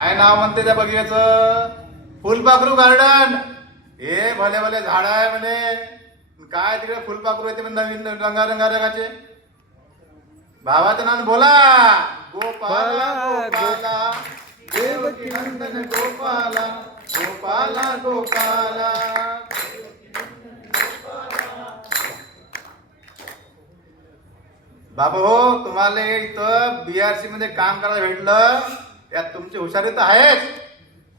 काय नाव म्हणते त्या बगीच्याचं? फुलपाखरू गार्डन. हे भले भले झाड आहे म्हणे. काय तिकडे फुलपाखरू येते नवीन रंगारंगाचे. भावाचं नाव बोला. गोपाला गोपाला देवकी नंदन गोपाला गोपाला गोपाला. बाबू हो, तुम्हाला इथं बीआरसी मध्ये काम करायला भेटलं, त्यात तुमची हुशारी तर आहेच,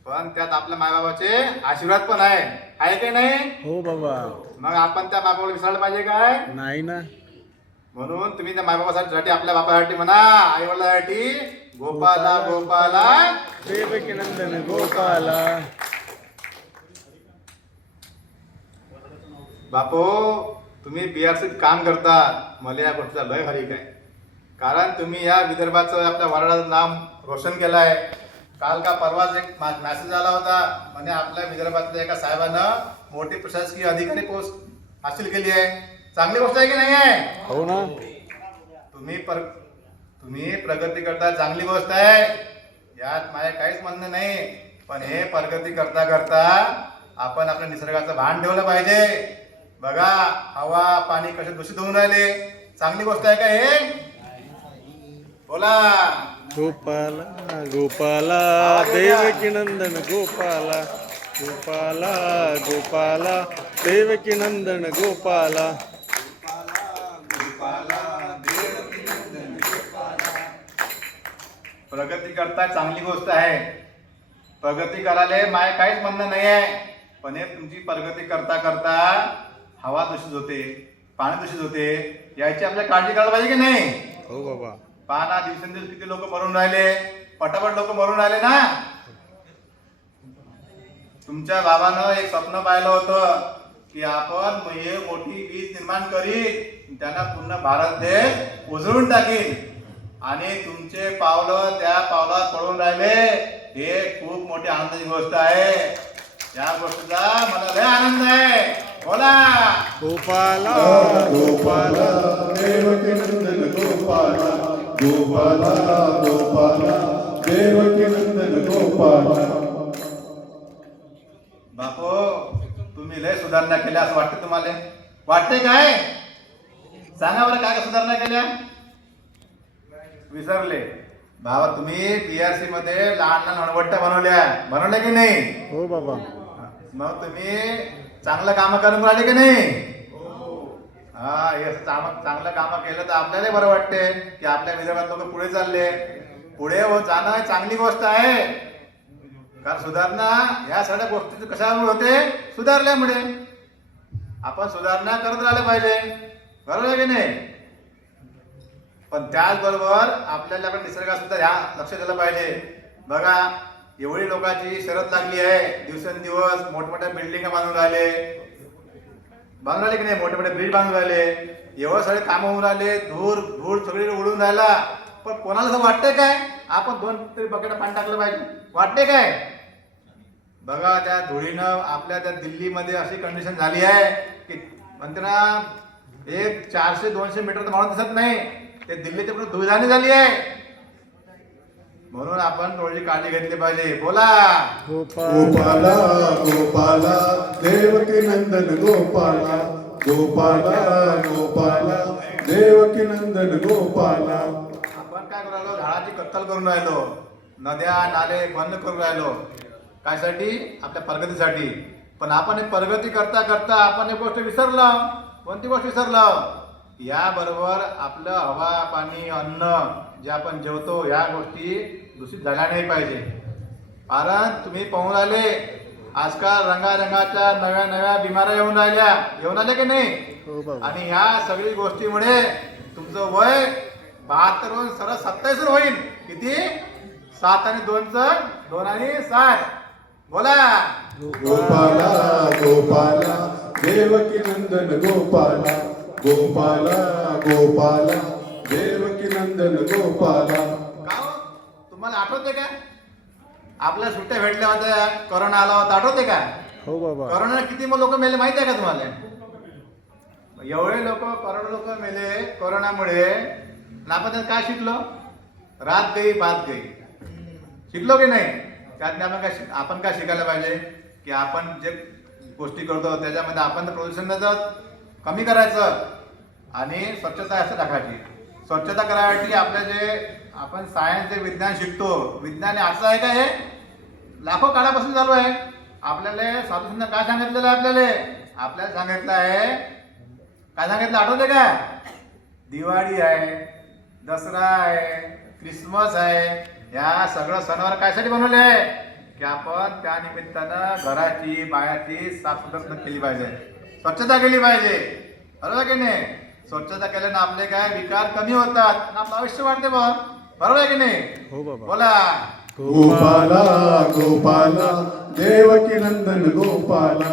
पण त्यात आपल्या मायबाबाचे आशीर्वाद पण आहे की नाही? हो बाबा. मग आपण त्या बाबाला विसरायला पाहिजे काय? नाही ना. म्हणून तुम्ही त्या मायबाबासाठी आपल्या बापासाठी म्हणा, आई वडिलांसाठी गोपाला गोपाला देवकी नंदन गोपाला. बापू, तुम्ही बीआरसीत काम करता, मला या गोष्टीचा लय हरिक आहे. कारण तुम्ही या विदर्भाचं आपल्या वराडाचं नाम रोशन केलं आहे. काल का परवाच एक मॅसेज आला होता, म्हणजे आपल्या विदर्भातल्या एका साहेबानं मोठी प्रशासकीय अधिकारी पोस्ट हासिल केली आहे. चांगली गोष्ट आहे की नाही आहे? हो ना. तुम्ही प्रगती करता, चांगली गोष्ट आहे, यात माझे काहीच म्हणणं नाही. पण हे प्रगती करता करता आपण आपल्या निसर्गाचं भान ठेवलं पाहिजे. बघा, हवा पाणी कसे दूषित होऊन राहिले. चांगली गोष्ट आहे का हे? बोला. गोपाला गोपाला देवकी नंदन गोपाला गोपाला गोपाला देवकी नंदन गोपाला. प्रगती करता चांगली गोष्ट आहे. प्रगती करायला माय काहीच म्हणणं नाही आहे. पण हे तुमची प्रगती करता करता हवा दूषित होते, पाणी दूषित होते, याची आपल्याला काळजी करायला पाहिजे की नाही? हो बाबा. पाना दिवसेंदिवस किती लोक मरून राहिले, पटापट लोक मरून राहिले ना. तुमच्या बाबानं एक स्वप्न पाहिलं होतं की आपण हे मोठी वीज निर्माण करीन, त्यांना पूर्ण भारत देश उजळून टाकीन, आणि तुमचे पावलं त्या पावलात पडून राहिले. हे खूप मोठी आनंदाची गोष्ट आहे. या गोष्टीचा मला लय आनंद आहे. बोला. गोपाला गोपाला देवकी नंदन गोपाला गोपाला गोपाला देवकी नंदन गोपाला. बापू, तुम्ही लय सुधारणा केल्या असं वाटतं तुम्हाला? वाटते काय? सांगा बरं, काय सुधारणा केल्या? विसरले भावा, तुम्ही बीआरसी मध्ये लहान लहान हणवट्ट्या बनवल्या की नाही? हो बाबा. मग तुम्ही चांगलं काम करून राहिले की नाही? हा, हे चांगलं काम केलं तर आपल्याला बरं वाटते की आपल्या विदर्भात लोक पुढे चालले. पुढे जाणं चांगली गोष्ट आहे. कारण सुधारणा या सगळ्या गोष्टी कशामुळे होते? सुधारल्यामुळे. आपण सुधारणा करत राहिले पाहिजे, बरोबर आहे की नाही? पण त्याचबरोबर आपल्याला आपण निसर्गात सुद्धा ह्या लक्ष दिलं पाहिजे. बघा, एवढी लोकांची शरद लागली आहे, दिवसेंदिवस मोठमोठ्या बिल्डिंग बांधून राहिले की नाही? मोठे मोठे ब्रिज बांधून राहिले, एवढं सगळे कामं होऊन राहिले, धूर सगळी उडून राहिला. पण कोणाला असं वाटतंय काय आपण 2 तरी बकेट पाणी टाकलं पाहिजे? वाटते काय? बघा, त्या धुळीनं आपल्या त्या दिल्लीमध्ये अशी कंडिशन झाली आहे की म्हणते ना, एक 400-200 मीटर तर माणूस दिसत नाही. ते दिल्लीच्या पुढे धुळीधानी झाली आहे. म्हणून आपण थोडी काळजी घेतली पाहिजे. बोला. गोपाला गोपाला देवकी नंदन गोपाला गोपाला गोपाला देवकी नंदन गोपाला. आपण काय करू राहिलो? झाडाची कत्तल करून राहिलो, नद्या नाले बंद करून राहिलो. कायसाठी? आपल्या प्रगतीसाठी. पण आपण एक प्रगती करता करता आपण एक गोष्ट विसरलो. कोणती गोष्ट विसरलो? याबरोबर आपलं हवा पाणी अन्न जे आपण जेवतो या गोष्टी दूषित झाल्या नाही पाहिजे. कारण तुम्ही पाहून राहिले आजकाल रंगारंगाच्या नव्या नव्या बिमाऱ्या येऊन आल्या की नाही? हो बाबा. आणि ह्या सगळी गोष्टीमुळे तुमचं वय 72 वरून सरळ 27 होईल. किती? 7 आणि 2 आणि 7. बोला. गोपाला गोपाला देवकी नंदन गोपाला गोपाला गोपाला देवकी नंदन गोपाला. का हो? तुम्हाला आठवते का आपल्या सुट्ट्या भेटल्या होत्या, कोरोना आला होता, आठवते का? हो बाबा. कोरोना किती लोक मेले माहिती आहे का तुम्हाला? एवढे करोडो लोक मेले कोरोनामुळे. आपण काय शिकलो? रात गई बात गई. शिकलो की नाही? त्यातनं आपण काय शिकायला पाहिजे की आपण जे गोष्टी करतो त्याच्यामध्ये आपण प्रदूषण कमी करायचं आणि स्वच्छता असं टाकायची. स्वच्छता करायसाठी आपल्या जे आपण सायन्स जे विज्ञान शिकतो, विज्ञान असं आहे का हे लाखो काळापासून चालू आहे. आपल्याला साधूंना काय सांगितलेलं आहे, आपल्याला सांगितलं आहे, काय सांगितलं आठवते का? दिवाळी आहे, दसरा आहे, क्रिसमस आहे, या सगळं सणवार कायसाठी बनवले आहे की आपण त्या निमित्तानं घराची बाहेरची साफसफाई केली पाहिजे, स्वच्छता केली पाहिजे. बरोबर की नाही? स्वच्छता केल्यानं आपले काय विकार कमी होतात आणि आपलं आयुष्य वाढते. बरोबर आहे की नाही? हो बाबा. बोला. गोपाला गोपाला देवकी नंदन गोपाला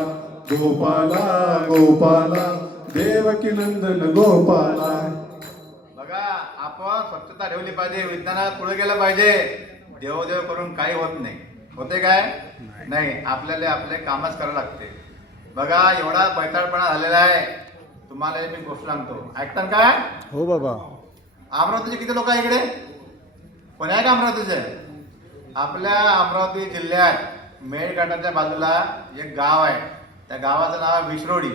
गोपाला गोपाला देवकी नंदन गोपाला. बघा, आपण स्वच्छता ठेवली पाहिजे, विज्ञानाला पुढे गेलं पाहिजे. देवदेव करून काही होत नाही. होते काय? नाही. आपल्याला आपले कामच करावं लागते. बघा, एवढा बैताळपणा झालेला आहे. तुम्हाला मी गोष्ट सांगतो, ऐकता काय? हो बाबा. अमरावतीचे किती लोक आहे इकडे? कोण आहे का अमरावतीचे? आपल्या अमरावती जिल्ह्यात मेळघाटाच्या बाजूला एक गाव आहे. त्या गावाचं नाव आहे विश्रोडी.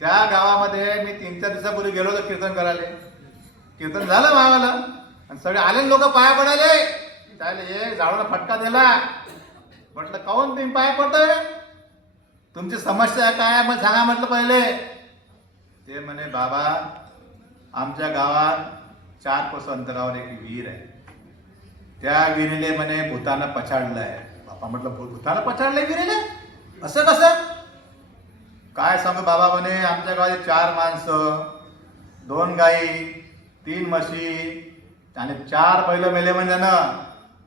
त्या गावामध्ये मी 3-4 दिवसापूर्वी गेलो होतो कीर्तन करायला. कीर्तन झालं भावाला आणि सगळे आलेले लोक पाया पडायले. त्याला एक झाडाला फटका दिला. म्हटलं, काहून तुम्ही पाया पडताय? तुमची समस्या काय आहे मग सांगा म्हटलं पहिले. ते म्हणे, बाबा आमच्या गावात 4 कोस अंतरावर एक विहीर आहे. त्या विहिरीने म्हणे भूतानं पछाडलं आहे. बाबा म्हटलं, भूतानं पछाडलंय विहिरीने? असं कसं? काय सांगू बाबा म्हणे, आमच्या गावात 4 माणसं, 2 गाई, 3 म्हशी आणि 4 बैल मेले म्हणजे ना.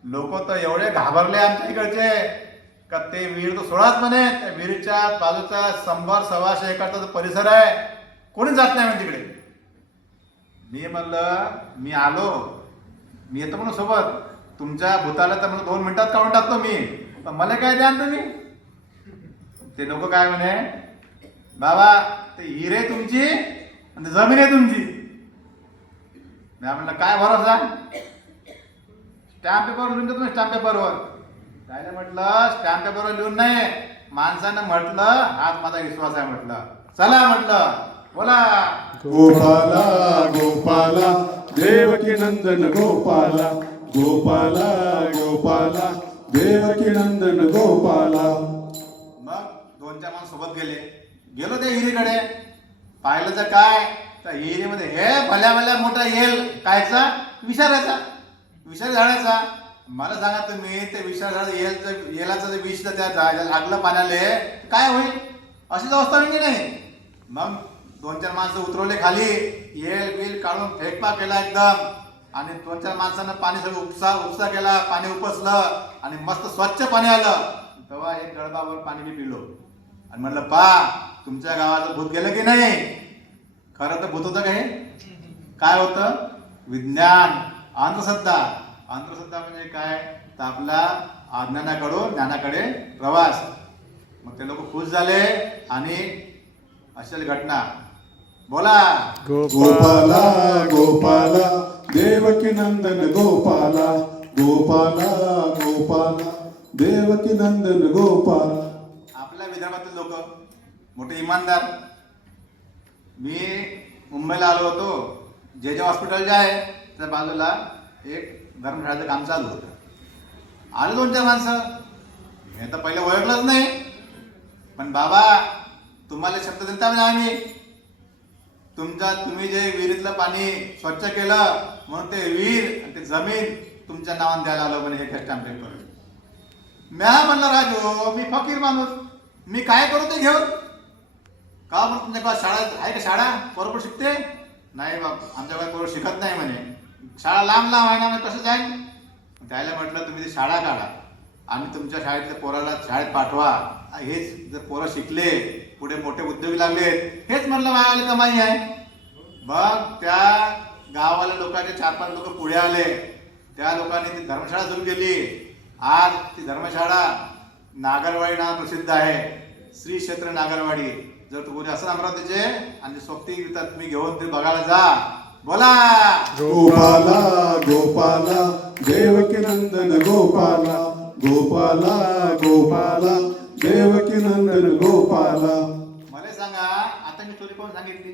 लोक तर एवढे घाबरले आमच्या इकडचे का ते विहीर तर सोडाच म्हणे. त्या विहिरीच्या बाजूचा 100-125 एकरचा परिसर आहे, कोणी जात नाही म्हणजे तिकडे. मी म्हणलं, मी आलो, मी येतो म्हणून सोबत. तुमच्या भूताला तर म्हणून 2 मिनिटात काढून टाकतो मी, पण मला काय द्या तुम्ही. ते लोक काय म्हणे, बाबा ते हिरे तुमची आणि जमीन आहे तुमची. मी म्हणलं, काय भरोसा? स्टॅम्प पेपरवर लिहून देतो. स्टॅम्प पेपरवर काय म्हटलं, स्टॅम्प पेपरवर लिहून नाही, माणसानं म्हटलं, हाच माझा विश्वास आहे म्हटलं. चला म्हटलं, बोला. गोपाला गोपाला देवकी नंदन गोपाला गोपाला गोपाला देवकी नंदन गोपाला. मग 2-4 माणसं सोबत गेलो त्या हिरीकडे. पाहिलं तर काय, त्या हिरीमध्ये हे भल्या मोठा येल कायचा, विषाराचा, विषार झाडाचा. मला सांगा तुम्ही, ते विषार झाड येलाचं जे विष त्या लागलं पाण्याले काय होईल? अशीच अवस्था होईल की नाही? मग 2-4 माणसं उतरवले खाली, येल बिल काढून फेकपा केला एकदम. आणि 2-4 माणसानं पाणी सगळं उपसा केला, पाणी उपसलं आणि मस्त स्वच्छ पाणी आलं. तेव्हा एक गळबावर पाणी मी पिलो आणि म्हणलं, तुमच्या गावाचं भूत गेलं की नाही? खरं तर भूत होतं का हे? काय होतं? विज्ञान, अंधश्रद्धा. अंधश्रद्धा म्हणजे काय? तर आपला अज्ञानाकडून ज्ञानाकडे प्रवास. मग ते लोक खुश झाले आणि अशी घटना. बोला. गोपाला गोपाला देवकी नंदन गोपाला गोपाला गोपाला देवकी नंदन गोपाला. आपल्या विदर्भातील लोक मोठे इमानदार. मी मुंबईला आलो होतो, जे हॉस्पिटल जे आहे त्या बाजूला एक धर्मशाळेचं काम चालू होतं. आले 2-4 माणसं. मी तर पहिले ओळखलंच नाही, पण बाबा तुम्हाला शब्द दिलता म्हणजे आम्ही, तुम्ही जे विहिरीतलं पाणी स्वच्छ केलं म्हणून ते विहीर आणि ते जमीन तुमच्या नावाने द्यायला आलं म्हणे हे स्टॅम्प पेपर. म्या म्हणलं, राजू मी फकीर माणूस, मी काय करू ते घेऊन? का म्हणून तुमच्या गावात शाळा आहे का? शाळा बरोबर शिकते? नाही बाब, आमच्या गावात बरोबर शिकत नाही म्हणे. शाळा लांब आहे ना, कसं जाईल? त्याला म्हटलं, तुम्ही ती शाळा काढा आणि तुमच्या शाळेतल्या पोराला शाळेत पाठवा. हेच जर पोरं शिकले, पुढे मोठे उद्योगी लागले, हेच म्हणलं माझ्याला कमाई आहे. मग त्या गावाला लोकांचे 4-5 लोक पुढे आले. त्या लोकांनी ती धर्मशाळा सुरू केली. आज ती धर्मशाळा नागरवाडी नाव प्रसिद्ध आहे, श्री क्षेत्र नागरवाडी. जर तुम्ही असं अमरावतीचे आणि सोबती तुम्ही घेऊन ते बघायला जा. बोला. गोपाला गोपाला देवकी नंदन गोपाला गोपाला गोपाला देवकी नंदन गोपाला. मला सांगा, आता मी स्टोरी कोण सांगितली?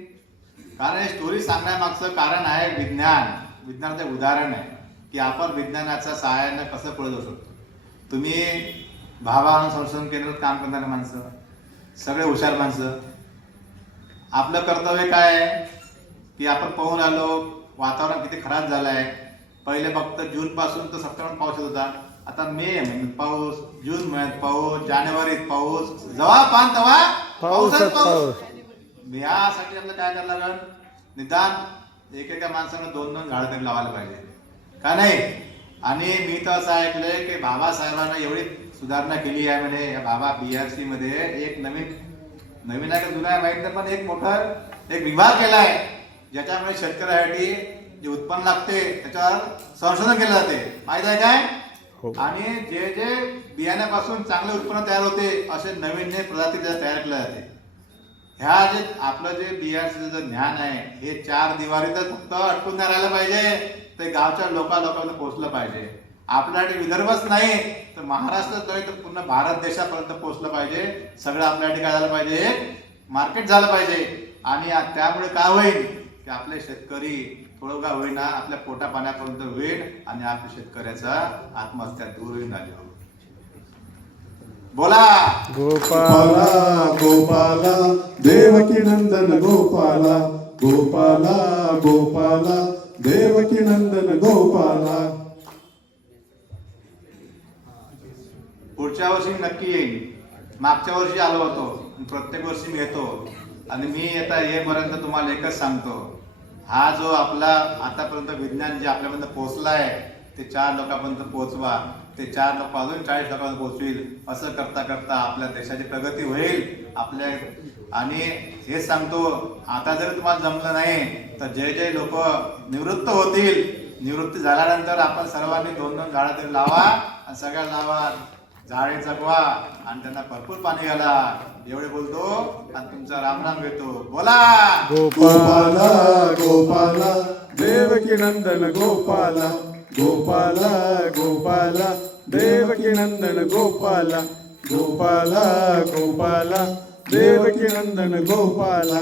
कारण हे स्टोरी सांगण्यामागचं कारण आहे विज्ञान. विज्ञानाचं उदाहरण आहे की आपण विज्ञानाच्या सहाय्यानं कसं पुढे जाऊ शकतो. तुम्ही भावानं संशोधन केंद्रात काम करणारे माणसं, सगळे हुशार माणसं, आपलं कर्तव्य काय आहे की आपण पाहून आलो वातावरण किती खराब झालं आहे. पहिले फक्त जून पासून तर सप्टेंबर पाऊस येत होता, आता मे महिन्यात पाऊस, जून महिन्यात पाऊस, जानेवारीत पाऊस, जेव्हा पान तेव्हा पाऊसच पाऊस. यासाठी आपल्याला काय करायला लागेल? निदान एकेका माणसानं 2-2 झाडं तरी लावायला पाहिजे का नाही? आणि मी तर असं ऐकलंय की बाबासाहेबांना एवढी सुधारणा केली आहे म्हणे या बाबा BRC मध्ये एक नवीन आहे का जुना आहे माहित नाही, पण एक मोठा एक विभाग केला आहे ज्याच्यामुळे शेतकऱ्यासाठी जे उत्पन्न लागते त्याच्यावर संशोधन केलं जाते. माहित आहे काय? हो. आणि जे जे बियाण्यापासून चांगले उत्पन्न तयार होते असे नवीन प्रजाती तयार केल्या जाते. ह्या जे आपलं जे BRC चं ज्ञान आहे हे 4 दिवारीतच फक्त अटकून नाही राहिलं पाहिजे, ते गावच्या लोकांपर्यंत पोहोचलं पाहिजे. आपल्यासाठी विदर्भच नाही तर महाराष्ट्रच नाही तर पूर्ण भारत देशापर्यंत पोहोचलं पाहिजे. सगळं आपल्यासाठी काय झालं पाहिजे? मार्केट झालं पाहिजे. आणि त्यामुळे काय होईल की आपले शेतकरी थोडं का होईना आपल्या पोटा पाण्यापर्यंत होईल आणि आपल्या शेतकऱ्याचा आत्महत्या दूर होईल. बोला गोपाला गोपाला देवकी नंदन गोपाला गोपाला गोपाला देवकी नंदन गोपाला. पुढच्या वर्षी नक्की येईल. मागच्या वर्षी आलो होतो, प्रत्येक वर्षी मी येतो आणि मी आता येईपर्यंत तुम्हाला एकच सांगतो, हा जो आपला आतापर्यंत विज्ञान जे आपल्यापर्यंत पोहोचला आहे ते 4 लोकांपर्यंत पोहोचवा. ते 4 लोक अजून 40 लोकांपर्यंत पोहोचतील. असं करता करता आपल्या देशाची प्रगती होईल आपल्या. आणि हेच सांगतो, आता जर तुम्हाला जमलं नाही तर जे जे लोक निवृत्त होतील, निवृत्ती झाल्यानंतर आपण सर्वांनी 2-2 झाडं तरी लावा आणि सगळ्यांना लावा, झाडे जगवा आणि त्यांना भरपूर पाणी घाला. एवढे बोलतो आणि तुमचा राम घेतो. बोला गोपाला गोपाला देवकी नंदन गोपाला गोपाला गोपाला देवकी नंदन गोपाला गोपाला गोपाला देवकी नंदन गोपाला.